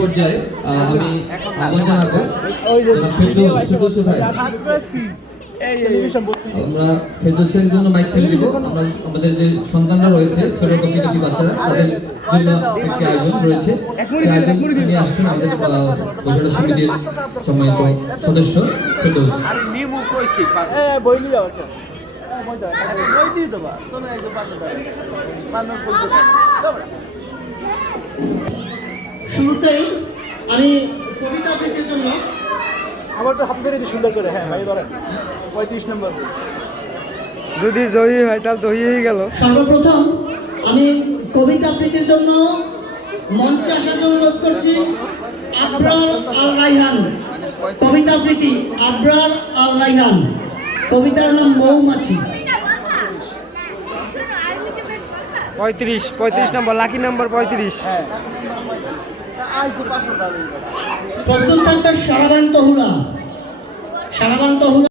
পর্যায়ে আমি জানাব আমরা জন্য মাইক ছেড়ে দিব। আমরা আমাদের যে সন্তানরা রয়েছে, ছোট কচি কচি বাচ্চারা, তাদের জন্য একটি আয়োজন রয়েছে। সেই আয়োজন নিয়ে আসছেন আমাদের সমিতির সম্মানিত সদস্য একটা। বই শুরুতেই আমি কবিতা আবৃত্তির জন্য আমার তো হাত ধরে দিই সুন্দর করে। হ্যাঁ ভাই ধরেন। পঁয়ত্রিশ নম্বর যদি জয়ী হয় তাহলে তো হয়েই গেল। সর্বপ্রথম আমি কবিতা আবৃত্তির জন্য মঞ্চে আসার জন্য অনুরোধ করছি আবরার আল রাইহান। কবিতা আবৃত্তি আবরার আল রাইহান। কবিতার নাম মৌমাছি। পঁয়ত্রিশ পঁয়ত্রিশ নম্বর লাকি নম্বর পঁয়ত্রিশ। হ্যাঁ। প্রস্তুত থাকবে সারাবান তহুরা। সারাবান তহুরা